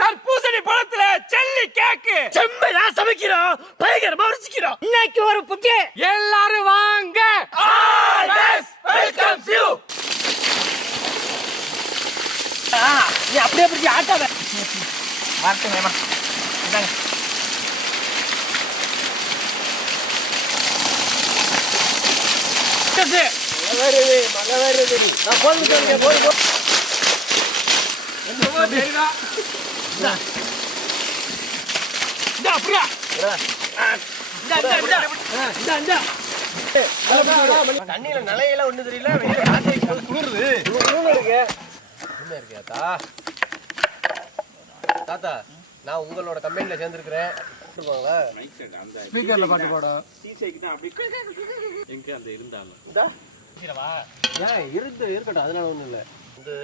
தர்பூசணி பழத்துல செல்லி கேக்கு செம்மையா சமைக்கிறோம், பயங்கரமா ருசிக்கிறோம். இன்னைக்கு ஒரு புக்கே, எல்லாரும் வாங்க. Welcome you. நீ அப்படியே பிடிச்சி ஆட்டாத. வரட்டுங்கம்மா, இந்தாங்க. மழை வருது. நான் போதும் சொல்லுங்க, போதும். தண்ணியில நிலையெல்லாம் ஒண்ணு தெரியல, தாத்தா நான் உங்களோட கம்பெனில சேர்ந்துருக்கிறேன். ஸ்பீக்கர்ல பாட்டு போட எங்க அந்த இருந்தாலும் இருக்கட்டும், அதனால ஒண்ணும் இல்ல. வந்து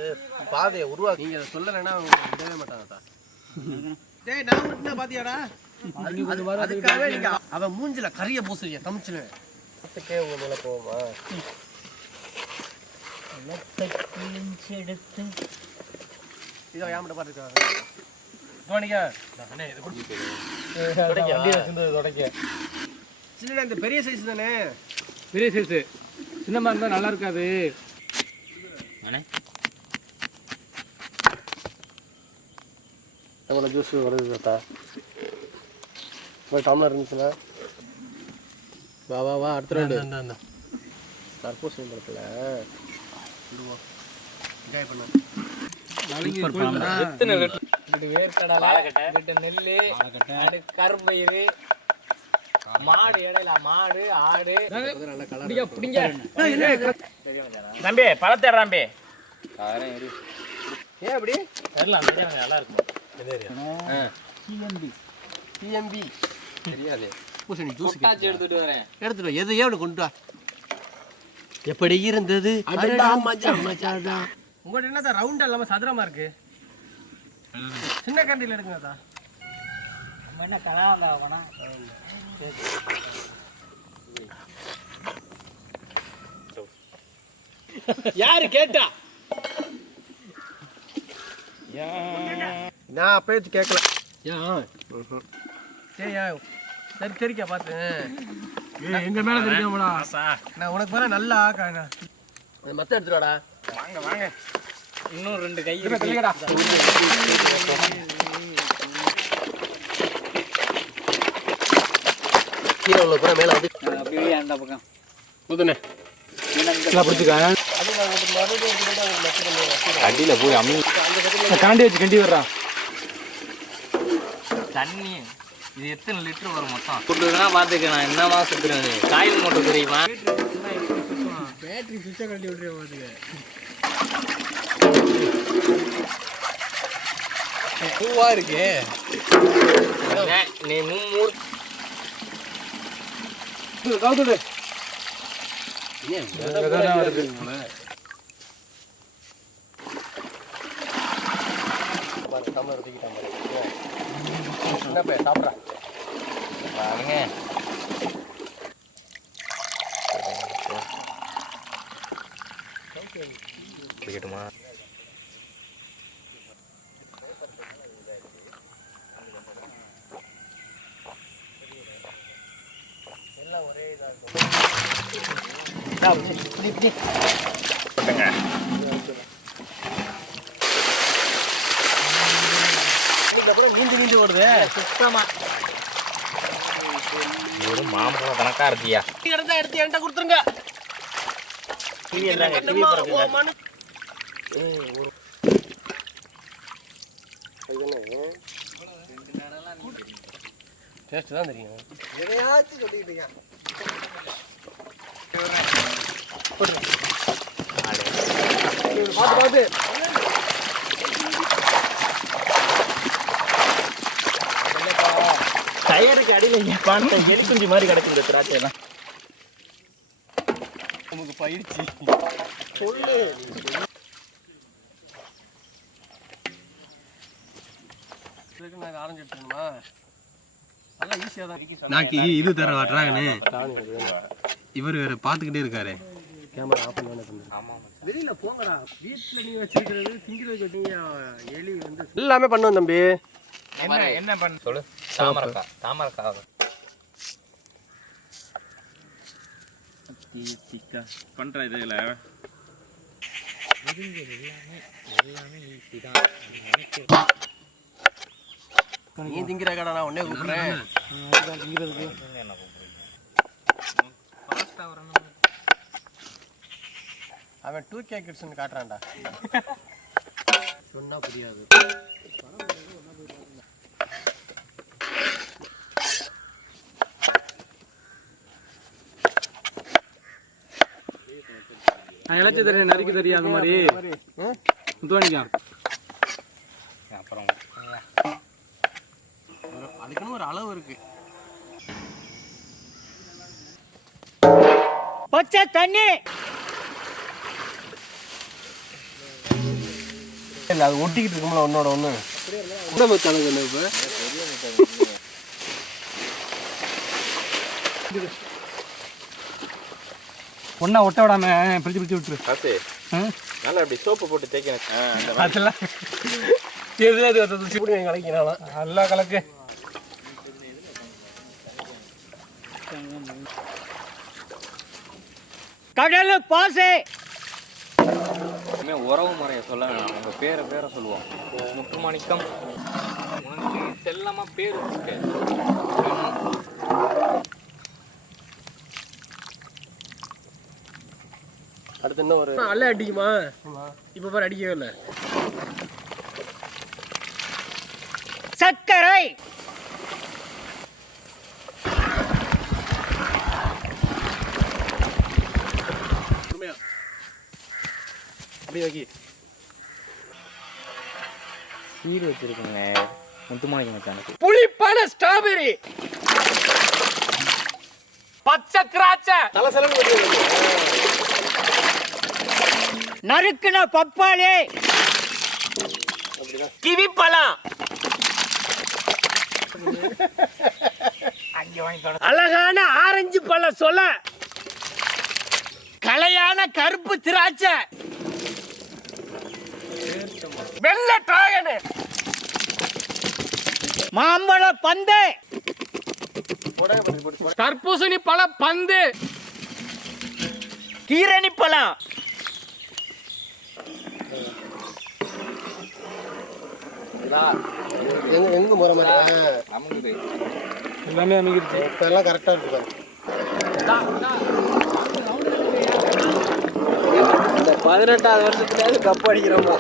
பாதையை உருவாக்கி நீங்க சொல்லலைன்னா விடவே மாட்டாங்க. டேய் நான் விட்டுனா பாத்தியாடா, அதுக்காகவே நீங்க அவன் மூஞ்சில கரிய பூசுறீங்க தமிழ்ச்சிலுவேன். அதுக்கே உங்க மேல போவோமா? எடுத்து இதோ ஏமாட்ட பாத்துருக்காங்க. சின்ன இந்த பெரிய சைஸ் தானே, பெரிய சைஸ். சின்னமா இருந்தா நல்லா இருக்காது. எவ்வளோ ஜூஸ் வருது தாத்தா? ஒரு டம்ளர் இருந்துச்சுன்னா வா வா வா அடுத்த ரெண்டு தர்பூசணி பழத்தில் என்ஜாய் பண்ண. கரும்பயிறு மாடு, இடையில மாடு ஆடு. தம்பி பழத்தை தம்பி. ஏன் அப்படி தெரியல, நல்லா இருக்கும். தெரியாது. பூசணி ஜூஸ் எடுத்துட்டு வரேன். எடுத்துட்டு எது ஏன் கொண்டு வா. எப்படி இருந்தது உங்கள்கிட்ட என்ன ரவுண்டா இல்லாம சதுரமா இருக்கு? சின்ன கண்டியில் எடுங்க. என்ன கலாவந்தா யாரு கேட்டா? நான் அப்பயே கேட்கல. சரி சரிக்கா பார்த்து எங்க மேல தெரியாமடா. நான் உனக்கு மேல நல்லா ஆக்காங்க. மத்த எடுத்துருவாடா. வாங்க வாங்க, இன்னும் 2 கை கீழே உள்ள பூரா மேல வந்து அப்படியே அந்த பக்கம் புதுனே அடியில போய் காண்டி வச்சு கண்டி வர்றான். தண்ணி இது எத்தனை லிட்டர் வரும் மொத்தம்? கொடுத்துனா பார்த்துக்க. நான் என்னமா சுற்றுறது, காயில் மட்டும் தெரியுமா? பேட்டரி சுவிட்சை கட்டி விட்டுருவேன். பூவா இருக்கு நீ 3 சாப்பிட்றேன். பிடிக்கட்டுமா? எல்லாம் ஒரே இதாக நீந்து நீந்து ஓடுது சுத்தமா. ஒரு மாம்பழம் கணக்கா இருக்கியா? எடுத்து என்கிட்ட கொடுத்துருங்க. டேஸ்ட் தான் தெரியும். எதையாச்சும் சொல்லிக்கிட்டீங்க. பார்த்து பார்த்து டயருக்கு அடியில் பார்த்த எலி குஞ்சு மாதிரி கிடக்குது திராட்சை எல்லாம். நமக்கு பயிற்சி சொல்லு. நாங்கள் ஆரஞ்சு எடுத்துக்கணுமா? நல்லா ஈஸியாக தான். நாக்கு இது தர ட்ராகனு இவர் வேற பார்த்துக்கிட்டே இருக்காரு. கேமரா ஆஃப் பண்ணி ஆமாம் வெளியில போங்கடா. வீட்டில் நீ வச்சிருக்கிறது திங்கிறது கேட்டீங்க. எலி வந்து எல்லாமே பண்ணுவோம் தம்பி. என்ன பண்ண சொல்லு. தாமரைக்காய் பண்ற இதுல எல்லாமே ஈஸி தான். நீ திங்கிற கடை நான் உடனே கூப்பிடுறேன். என்ன கூப்பிடுறீங்க? ஃபாஸ்ட்டாக வரணும். அவன் 2K கிட்ஸ்னு காட்டுறான்டா. சொன்னா புரியாது. இழைச்சி தெரியும் நறுக்கி தெரியும் அந்த மாதிரி தோணிக்கா. அப்புறம் அதுக்குன்னு ஒரு அளவு இருக்கு. பச்சை தண்ணி இல்லை அது ஒட்டிக்கிட்டு இருக்கும்ல ஒன்னோட ஒன்று. உடம்பு தனக்கு இல்லை இப்போ. ஒன்னா ஒட்ட விடாம பிரிச்சு விட்டுரு. காசு நல்லா அப்படி சோப்பு போட்டு தேய்க்கணும். அதெல்லாம் கலக்கினாலும் நல்லா கலக்கு. கடல் பாசை உறவு முறையை சொல்ல வேணாம். நம்ம பேரை சொல்லுவோம். முத்துமாணிக்கம் உனக்கு செல்லமா பேர் இருக்கு. அடுத்து என்ன ஒரு அல்ல அடிக்குமா? இப்போ பாரு அடிக்கவே இல்லை. சர்க்கரை அப்படி வைக்கி சீர் வச்சிருக்குங்க முத்துமாணிக்கம் மச்சானுக்கு. புளிப்பான ஸ்ட்ராபெரி பச்சை திராட்சை தலை செலவு நறுக்குன பப்பாளி கிவி பழம் அழகான ஆரஞ்சு பழம் சொல்ல கலையான கருப்பு திராட்சை வெள்ளை டிராகன் மாம்பழ பந்து தர்பூசணி பழ பந்து கீரணி பழம் எங்க போற மாதிரி நமக்கு எல்லாமே அமைக்கிருச்சு. இப்போ எல்லாம் கரெக்டாக இருக்கு பாரு. இந்த 18வது வருஷத்துலயாவது கப் அடிக்கிறோமா?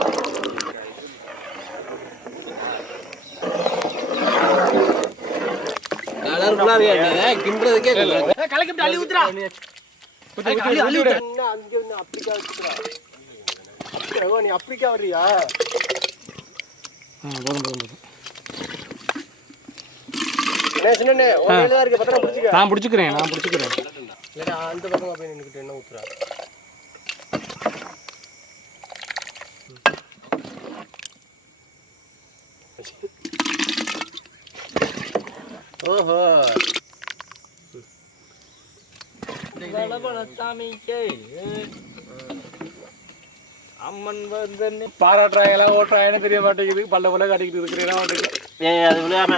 கலர்ஃபுல்லாக கிண்டுறதுக்கே கலக்கிட்டு அள்ளி ஊத்துறா நீ அப்படிக்கா வர்றியா? நான் பிடிச்சிக்கிறேன். அந்த பக்கமா போய் நின்றுக்கிட்டு என்ன ஊத்துறா? ஓஹோ அம்மன் வந்து பாராட்டுறாங்களா ஓட்டுறாங்கன்னு தெரிய மாட்டேங்குது. பல்ல பல்ல காட்டிக்கிட்டு இருக்கிறேன் மாட்டேங்குது. அது விளையாம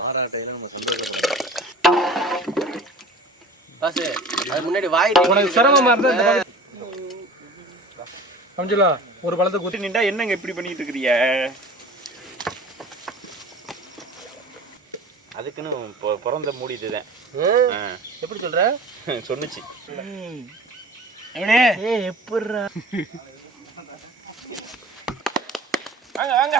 பாராட்டையில நம்ம சந்தோஷம். அது முன்னாடி வாய் உனக்கு சிரமமா இருந்தா சமைச்சலா ஒரு பழத்தை குத்தி நின்றா என்னங்க இப்படி பண்ணிட்டு இருக்கிறீங்க? அதுக்குன்னு பிறந்த மூடி இதுதான். எப்படி சொல்ற? சொன்னுச்சு. எப்படிரா வாங்க வாங்க.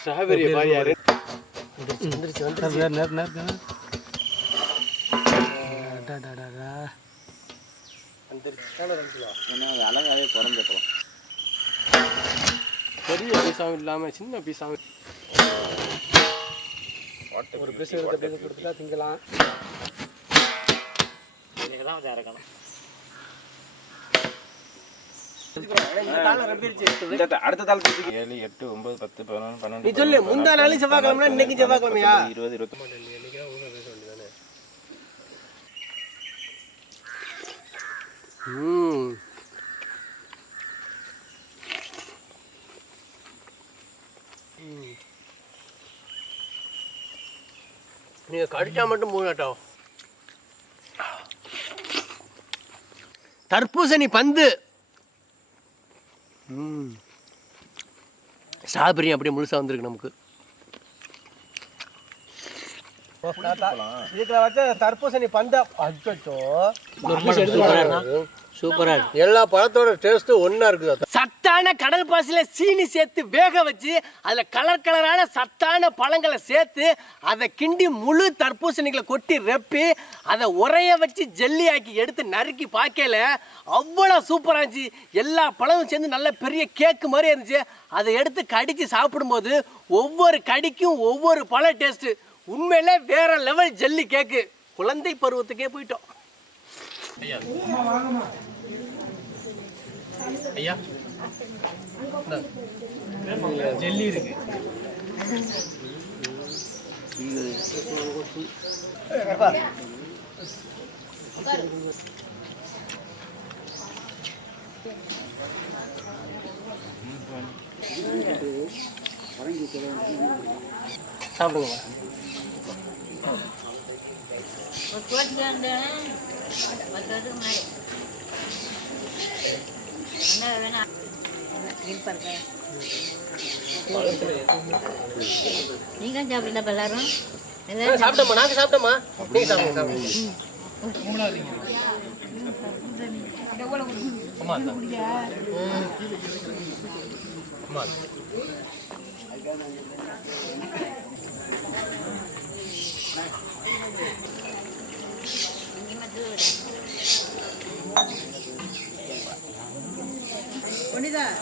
ஸ்ட்ராபெரி பாய் யாரு? அழகாவே பிறந்தப்போ பெரிய பீஸாவும் இல்லாம சின்ன பீஸாவும் ஒரு பீஸ் கொடுத்துட்டா திங்கலாம். அடுத்த தாள் 7 8 9 10 11 12 நீ சொல்லு முந்தா நாள் செவ்வாய்க்கிழமை இன்னைக்கு செவ்வாய்க்கிழமையா 20 21 நீங்க கடிச்சா மட்டும் மூணாட்டம். தர்பூசணி பந்து ஸ்ட்ராபெரி அப்படியே முழுசா வந்திருக்கு நமக்கு. இதுல வச்ச தர்பூசணி பந்த அச்சோ சூப்பரா இருக்கு. எல்லா பழத்தோட டேஸ்ட் ஒன்னா இருக்குது. சத்தான கடல் பாசில சீனி சேர்த்து வேக வச்சு அதுல கலர் கலரான சத்தான பழங்களை சேர்த்து அதை கிண்டி முழு தர்பூசணிகளை கொட்டி ரெப்பி அதை உரைய வச்சு ஜெல்லி ஆக்கி எடுத்து நறுக்கி பார்க்கல அவ்வளோ சூப்பராக இருந்துச்சு. எல்லா பழமும் சேர்ந்து நல்ல பெரிய கேக்கு மாதிரி இருந்துச்சு. அதை எடுத்து கடிச்சு சாப்பிடும்போது ஒவ்வொரு கடிக்கும் ஒவ்வொரு பழ டேஸ்ட்டு. உண்மையிலே வேற லெவல் ஜெல்லி கேக்கு. குழந்தை பருவத்துக்கே போயிட்டோம். ஐயா ஜெல்லி இருக்கு. சாப்பிடுங்க. நீங்க சாப்பிடல எல்லாரும் சாப்பிட்டோமா? நாங்க சாப்பிட்டோமா? நீங்க சாப்பிடுங்க. ஒண்ணுதான்